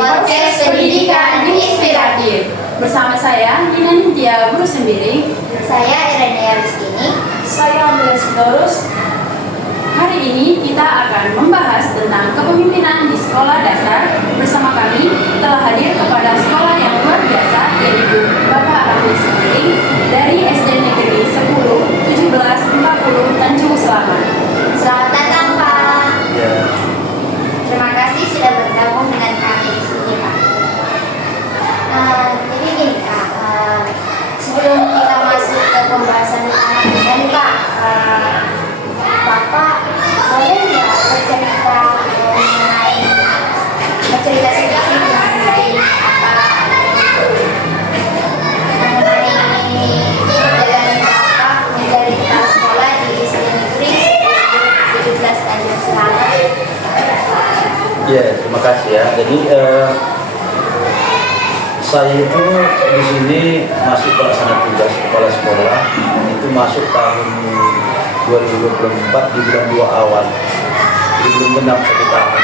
podcast pendidikan inspiratif. Bersama saya Nina Nindya Guru Sembiring. Saya Irene Rizkini. Saya Amel Sitorus. Hari ini kita akan membahas tentang kepemimpinan di sekolah dasar. Bersama kami telah hadir kepada sekolah yang luar biasa, yaitu Bapak Amel Sembiring dari SD Negeri 10 1740 Tanjung Selamat. Selamat datang, Pak. Ya. Terima kasih sudah bergabung dengan kami di sini, Pak. Jadi gini, Kak. Sebelum kita masuk ke pembahasan anak muda nih, Pak, Bapak boleh nggak bercerita sedikit mengenai perjalanan Bapak menjadi kepala sekolah di SD Negeri 17 Tanjung Selamat? Ya, terima kasih ya. Jadi saya itu di sini masih pelaksana tugas kepala sekolah. Itu masuk tahun 2024 di bulan 2 awal. Jadi belum genap 1 tahun.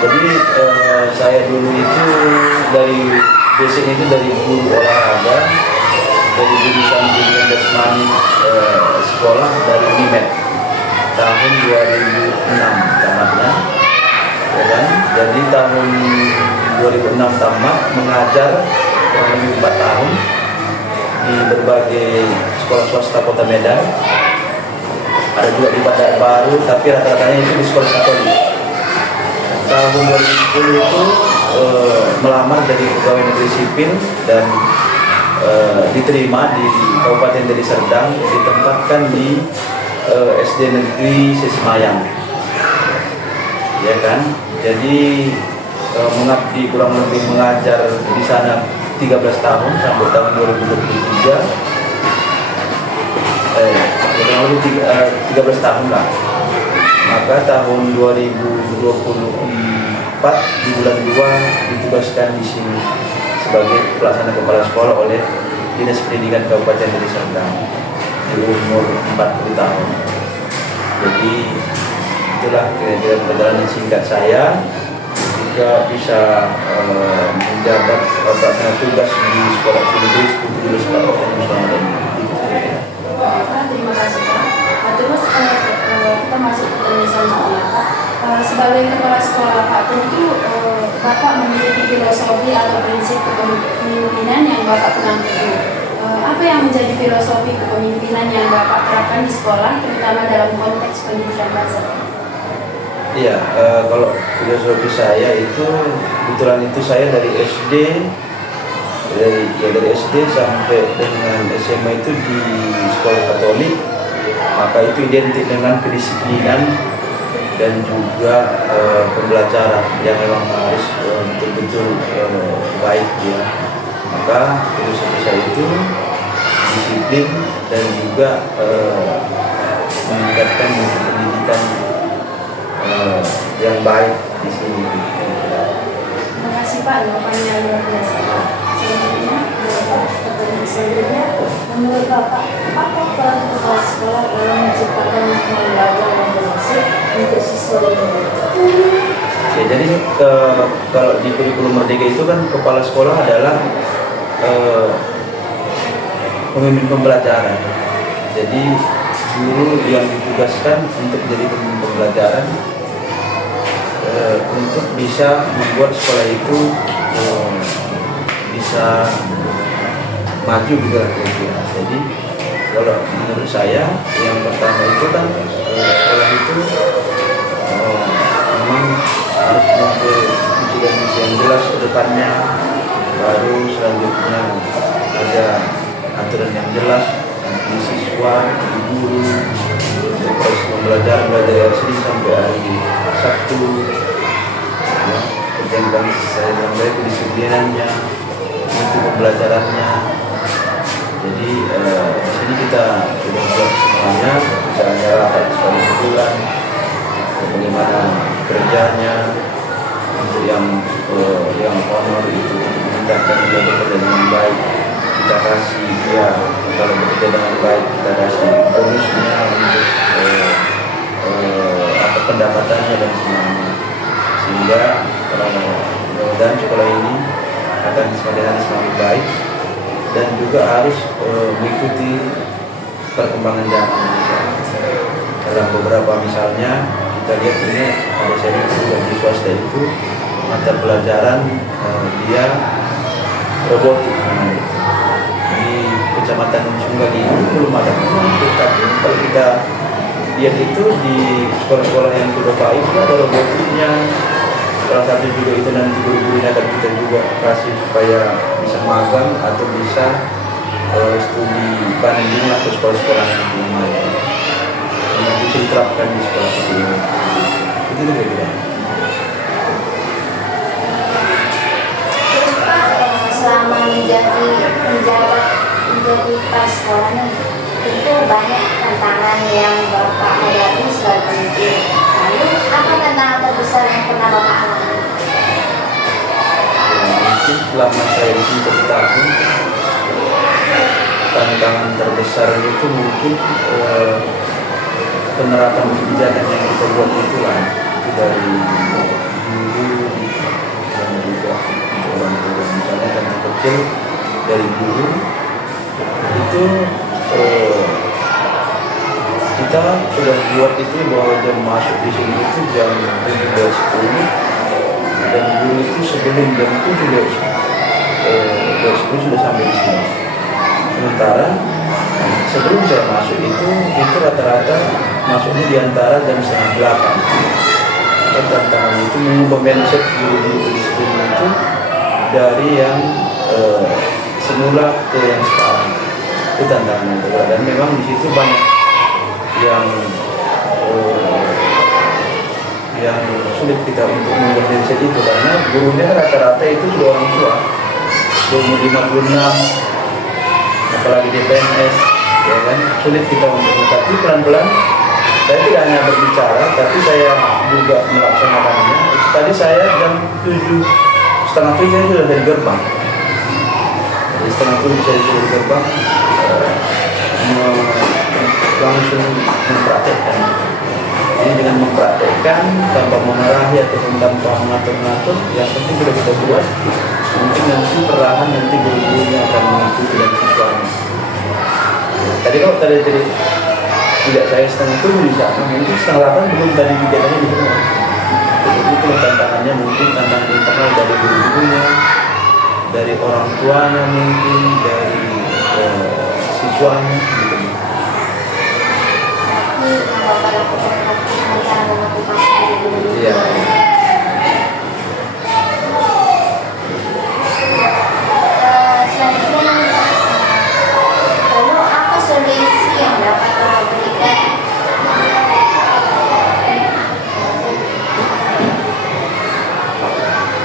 Jadi saya dulu itu dari basic itu dari guru olahraga, dari jurusan pendidikan jasmani sekolah dari UNIMED tahun 2006 tamatnya. Ya kan? Jadi tahun 2006 tamat mengajar kurang lebih 4 tahun di berbagai sekolah swasta Kota Medan. Ada juga di Bandar Baru, tapi rata-ratanya itu di sekolah Katolik. Tahun 2010 itu melamar jadi pegawai negeri sipil dan diterima di Kabupaten Deli Serdang, ditempatkan di SD Negeri Sesemayang. Ya kan, jadi mengabdi kurang lebih mengajar di sana 13 tahun sampai tahun 2023. Kurang lebih 13 tahun lah. Maka tahun 2024 di bulan 2 ditugaskan di sini sebagai pelaksana kepala sekolah oleh Dinas Pendidikan Kabupaten Deli Serdang di umur 40 tahun. Jadi itulah kira-kira perjalanan singkat saya jika bisa menjabat pelaksana tugas di sekolah negeri 17 Tanjung Selamat ini. Terima kasih, Pak. Terus kita masuk ke selanjutnya, Pak. Sebagai kepala sekolah, Pak, tentu Bapak memiliki filosofi atau prinsip kepemimpinan yang Bapak pegang teguh. Apa yang menjadi filosofi kepemimpinan yang Bapak terapkan di sekolah, terutama dalam konteks pendidikan dasar? Iya, kalau filosofi saya itu kebetulan itu saya dari SD dari SD sampai dengan SMA itu di sekolah Katolik, maka itu identik dengan kedisiplinan dan juga pembelajaran yang memang harus betul-betul baik ya. Maka filosofi saya itu disiplin dan juga meningkatkan mutu pendidikan yang baik di sini. Terima kasih, Pak, jawabannya luar biasa. Selanjutnya, menurut Bapak, apa peran kepala sekolah dalam menciptakan lembaga yang berhasil untuk siswa dan murid? Ya, jadi kalau di kurikulum Merdeka itu kan kepala sekolah adalah pemimpin pembelajaran. Jadi guru yang ditugaskan untuk jadi pemimpin pembelajaran untuk bisa membuat sekolah itu bisa maju gitu lah kira-kira. Jadi kalau menurut saya yang pertama itu kan sekolah itu memang harus mempunyai visi dan misi yang jelas ke depannya, baru selanjutnya ada aturan yang jelas di siswa, di guru untuk proses pembelajaran mulai dari Senin sampai hari Sabtu ya, tentang saya bilang dari kedisiplinannya, itu pembelajarannya. Jadi di sini kita sudah buat semuanya, bisa ada rapat sekali sebulan, bagaimana kerjanya untuk yang honor itu meningkatkan dia bekerja dengan baik, kita kasih dia kalau bekerja dengan baik kita kasih bonusnya untuk pendapatannya dan semuanya, sehingga dan sekolah ini akan semakin hari semakin baik dan juga harus mengikuti perkembangan zaman. Dalam beberapa misalnya kita lihat ini ada seri juga di swasta itu mata pelajaran dia robotik namanya. Di Kecamatan Sunggali itu belum ada tapi kalau kita lihat itu di sekolah-sekolah yang sudah baik itu ada robotiknya. Salah satu juga itu nanti guru-guru akan kita juga kasih supaya bisa magang atau bisa studi banding atau sekolah-sekolah yang lain. Yang bisa diterapkan di sekolah seperti ini. Itu juga kita. Terus Pak, selama menjadi kepala sekolah nih, itu banyak tantangan yang Bapak hadapi sebagai pemimpin. Lalu apa tantangan terbesar yang pernah Bapak alami? Mungkin selama saya di sini 1 tahun, tantangan terbesar itu mungkin penerapan kebijakan yang kita buat itu lah, itu dari guru dan juga orang tua. Misalnya anak kecil dari guru itu kita sudah buat itu bahwa jam masuk di sini itu jam 7.10 dan guru itu sebelum jam 7.10 sudah sampai di sini. Sementara sebelum saya masuk itu rata-rata masuknya di antara jam 7:30. Tantangan itu mengubah mindset guru-guru di sini itu dari yang semula ke yang sekarang. Itu tantangan kedua dan memang di situ banyak yang sulit kita untuk mengubah mindset itu karena gurunya rata-rata itu sudah orang tua, umur 56, apalagi di PNS, ya kan, sulit kita untuk. Tapi pelan-pelan saya tidak hanya berbicara, tapi saya juga melaksanakannya. Tadi saya jam 7:30 saya sudah dari gerbang. Jadi 7:30 saya sudah di gerbang, langsung mempraktekkan. Ini dengan mempraktekkan tanpa memarahi ataupun tanpa mengatur-ngatur, yang penting sudah kita buat. Mungkin nanti perlahan nanti guru-gurunya akan mengikuti dan siswanya. Tadi kalau tadi tidak saya 7:30 di sana, mungkin 7:30 belum tadi kegiatannya di rumah. Jadi itu tantangannya, mungkin tantangan internal dari guru-gurunya, dari orang tuanya mungkin, dari siswanya. Ini yang Bapak lakukan cara memotivasi guru-guru. Iya. Selanjutnya, lalu apa solusi yang dapat Bapak berikan?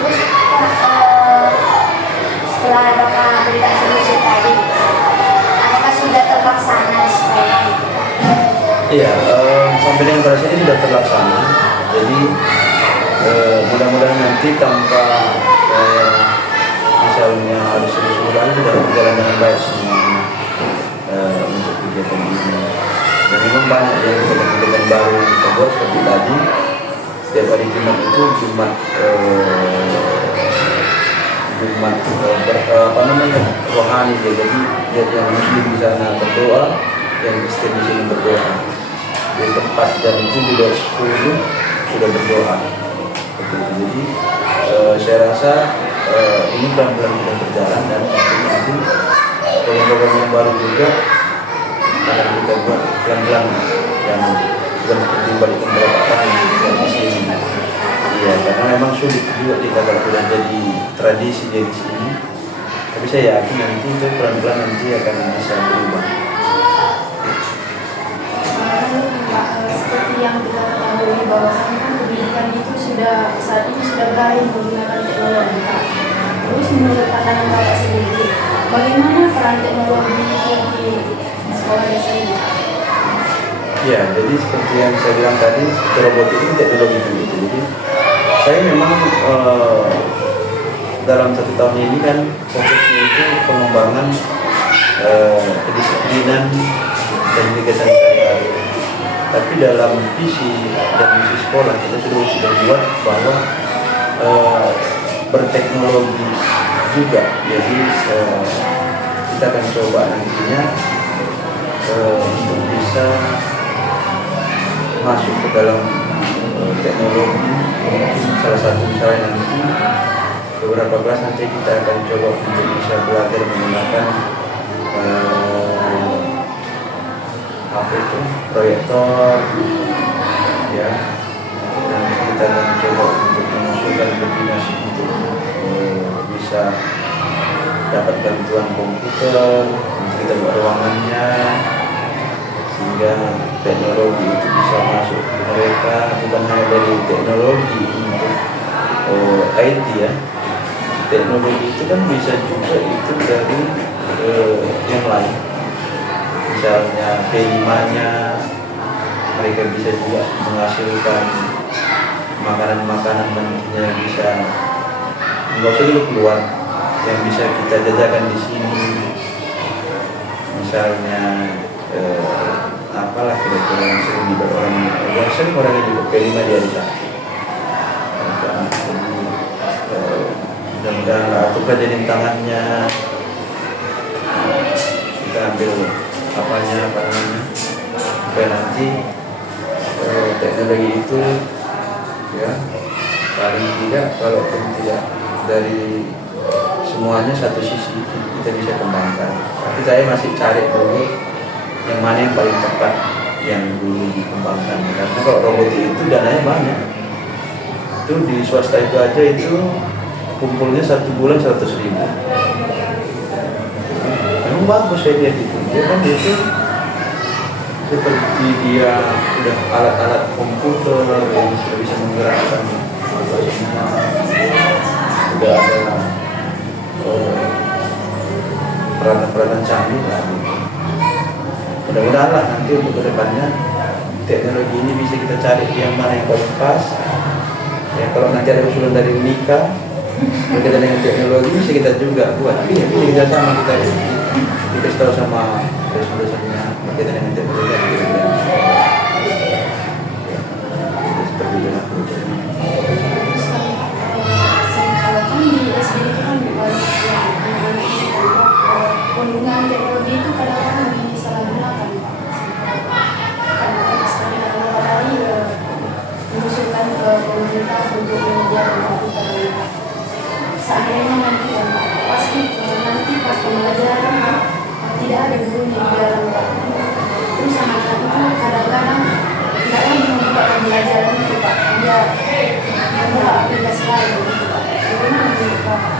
Terus setelah Bapak berikan solusi tadi, apakah sudah terlaksana sekolah itu? Iya, sampai dengan pada saat ini sudah terlaksana. Jadi mudah-mudahan nanti tanpa misalnya harus sebulan sudah berjalan dengan baik semuanya untuk kegiatan ini. Dan memang banyak yang kegiatan baru yang kita buat seperti tadi. Setiap hari Jumat itu Jumat rohani ya. Jadi yang Muslim di sana berdoa, yang Kristen di sini berdoa. Di tempat jam itu juga 10 sudah berdoa. Jadi saya rasa ini pelan-pelan sudah berjalan dan nanti program-program yang baru juga akan kita buat pelan-pelan yang bukan seperti balikan berapa tahun di sini. Iya, karena memang sulit juga kita kalau sudah jadi tradisi di sini. Tapi saya yakin nanti itu pelan-pelan nanti akan bisa berubah. Seperti yang kita ketahui bahwasannya kan pendidikan itu saat ini sudah baik menggunakan teknologi. Terus menurut pandangan Bapak sendiri, bagaimana peran teknologi di sekolah desa ini? Ya, jadi seperti yang saya bilang tadi, robotik itu teknologi itu. Jadi saya memang dalam 1 tahun ini kan fokusnya itu pengembangan kedisiplinan dan kegiatan sehari-hari. Tapi dalam visi dan misi sekolah kita sudah buat bahwa berteknologi juga. Jadi kita akan coba nantinya untuk bisa masuk ke dalam teknologi. Salah satu misalnya nanti beberapa kelas nanti kita akan coba untuk bisa belajar menggunakan apa itu, proyektor ya, dan kita akan coba untuk memasukkan kombinasi untuk bisa dapat bantuan komputer untuk kita buat ruangannya, sehingga teknologi itu bisa masuk ke mereka, bukan hanya dari teknologi untuk IT ya. Teknologi itu kan bisa juga itu dari yang lain, misalnya P5-nya mereka bisa juga menghasilkan makanan-makanan nantinya, bisa nggak usah dulu keluar, yang bisa kita jajakan di sini, misalnya apalah kira-kira yang sering dibuat orang yang sering orang yang juga P5 di hari Sabtu. Mudah-mudahan atau kejadian tangannya kita ambil apa namanya, supaya nanti teknologi itu ya paling tidak, kalaupun tidak dari semuanya satu sisi kita bisa kembangkan. Tapi saya masih cari dulu yang mana yang paling tepat yang dulu dikembangkan, karena kalau robot itu dananya banyak. Itu di swasta itu aja itu kumpulnya 1 bulan 100.000. Memang bagus saya lihat itu. Dia kan itu seperti dia udah alat-alat komputer yang sudah bisa menggerakkan semua. Sudah ada peralatan-peralatan canggih lah. Mudah-mudahan lah nanti untuk kedepannya teknologi ini bisa kita cari yang mana yang paling pas. Ya kalau nanti ada usulan dari Unika berkaitan dengan teknologi bisa kita juga buat. Ini kita sama kita tahu sama dosen-dosennya berkaitan dengan teknologi. Seperti itu lah. Kan di SD itu kan penggunaan teknologi itu kadang-kadang disalahgunakan, Pak. Padahal mengusulkan ke pemerintah untuk menyediakan komputer. Seandainya nanti pasti nanti pas pembelajaran tidak ada gurunya di dalam, Pak. Terus anak-anak itu kadang-kadang tidak lagi membuka pembelajaran itu, Pak. Dia membuka aplikasi lain gitu, Pak. Bagaimana menurut Bapak?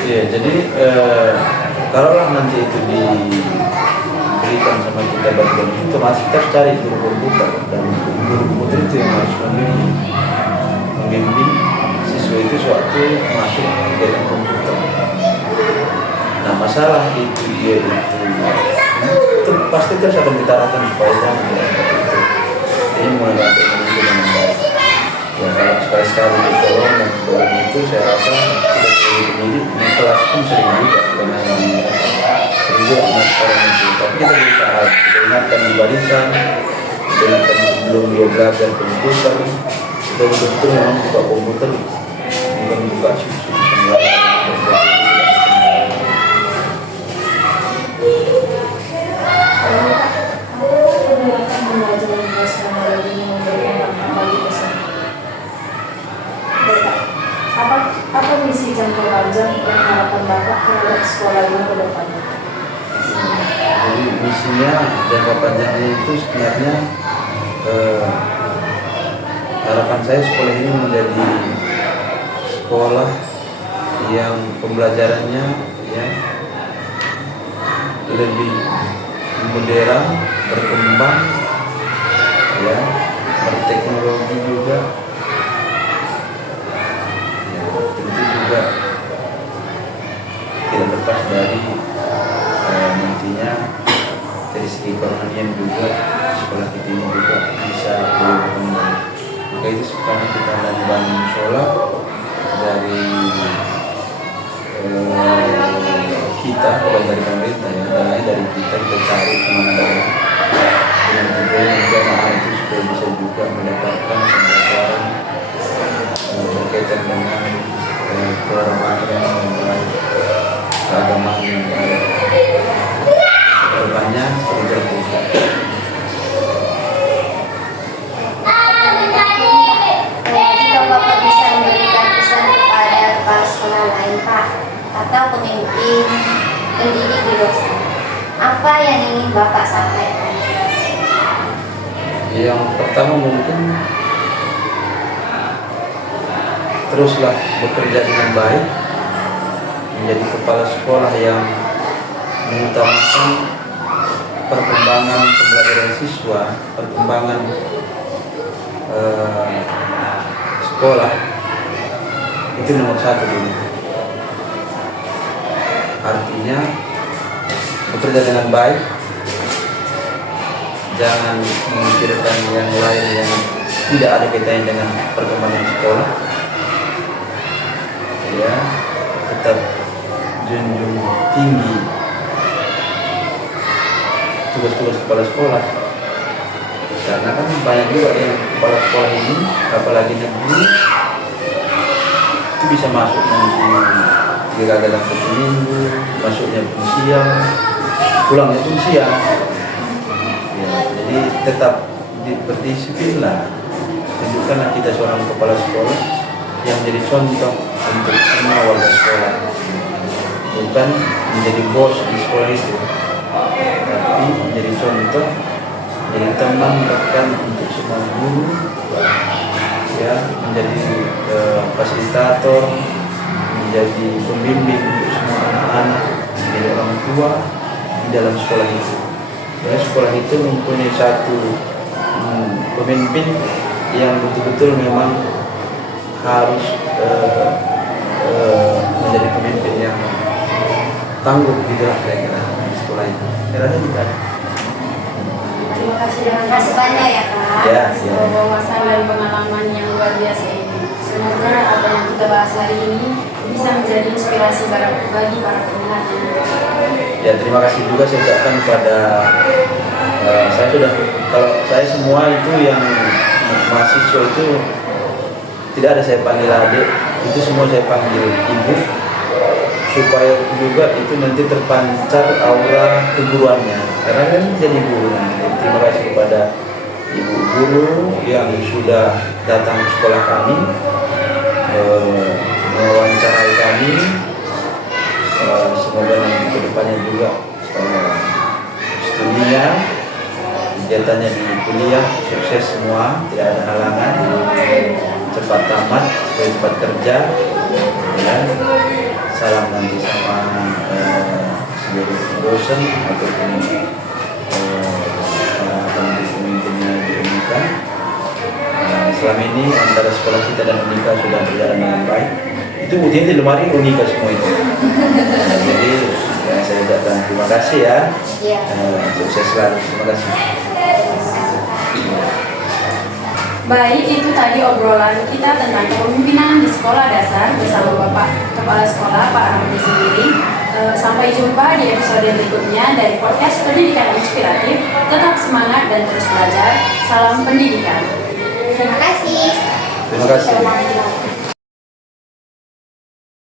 Iya, jadi kalaulah nanti itu diberikan sama kita bantuan itu, masih kita harus cari guru komputer, dan guru komputer itu yang harus membimbing siswa itu suatu masuk ke dalam komputer. Nah masalah itu dia itu pasti terus akan kita arahkan supaya jangan ini menggunakan teknologi dengan baik. Ya kalau sekali-sekali ditolong dan sebagainya itu saya rasa tidak perlu pendidik di kelas pun sering juga karena sering juga orang itu. Tapi kita berusaha, kita ingatkan di barisan, kita ingatkan sebelum dia belajar komputer, kita betul-betul memang buka komputer, bukan buka susu sembarangan. Apa misi jangka panjang dan harapan Bapak terhadap sekolah ini ke depannya? Jadi misinya jangka panjangnya itu sebenarnya harapan saya sekolah ini menjadi sekolah yang pembelajarannya ya lebih modern, berkembang, ya berteknologi juga. Juga tidak lepas dari nantinya dari segi kerohanian juga sekolah kita ini juga bisa berkembang. Maka itu sekarang kita membangun sholat dari kita, bukan dari pemerintah ya, dari kita cari kemana-mana dengan tujuan jamaah itu supaya bisa juga mendapatkan pembelajaran berkaitan dengan keagamaan yang baik, keagamaan yang baik. Kedepannya seperti terbuka. Jika Bapak bisa memberikan pesan kepada kepala sekolah lain Pak, atau pemimpin pendidik di luar sana, apa yang ingin Bapak sampaikan? Yang pertama mungkin teruslah bekerja dengan baik, menjadi kepala sekolah yang mengutamakan perkembangan pembelajaran siswa, perkembangan sekolah, itu nomor satu dulu. Artinya bekerja dengan baik, jangan memikirkan yang lain yang tidak ada kaitannya dengan perkembangan sekolah. Ya, tetap junjung tinggi tugas-tugas kepala sekolah, karena kan banyak juga yang kepala sekolah ini, apalagi negeri, itu bisa masuk nanti 3 kali dalam 1 minggu, masuknya pun siang, pulangnya pun siang. Ya, jadi tetap berdisiplin lah. Tunjukkanlah kita seorang kepala sekolah yang menjadi contoh untuk semua warga sekolah, bukan menjadi bos di sekolah itu, tapi menjadi contoh, menjadi teman rekan untuk semua guru, ya, menjadi fasilitator, menjadi pembimbing untuk semua anak-anak, menjadi orang tua di dalam sekolah itu. Ya, sekolah itu mempunyai satu pemimpin yang betul-betul memang harus menjadi pemimpin yang tangguh gitu lah kira-kira di sekolah itu. Kira-kira juga. Terima kasih banyak ya Kak. Ya, Wawasan dan pengalaman yang luar biasa ini. Semoga apa yang kita bahas hari ini bisa menjadi inspirasi bagi para pendengar. Ya, terima kasih juga saya ucapkan kepada saya sudah, kalau saya semua itu yang mahasiswa itu tidak ada saya panggil adik, itu semua saya panggil ibu, supaya juga itu nanti terpancar aura keguruannya, karena kan jadi guru nanti. Terima kasih kepada ibu guru yang sudah datang ke sekolah kami, mewawancarai kami. Semoga nanti ke depannya juga studinya, kegiatannya di kuliah sukses semua, tidak ada halangan, cepat tamat, supaya cepat kerja. Ya, salam nanti sama seluruh dosen ataupun pemimpinnya di Unika. Selama ini antara sekolah kita dan Unika sudah berjalan dengan baik. Itu buktinya di lemari Unika semua itu. Jadi ya, saya ucapkan terima kasih ya. Sukses selalu. Terima kasih. Baik, itu tadi obrolan kita tentang kepemimpinan di sekolah dasar bersama Bapak Kepala Sekolah Pak Ramli sendiri. Sampai jumpa di episode berikutnya dari podcast Pendidikan Inspiratif. Tetap semangat dan terus belajar. Salam pendidikan. Terima kasih. Terima kasih.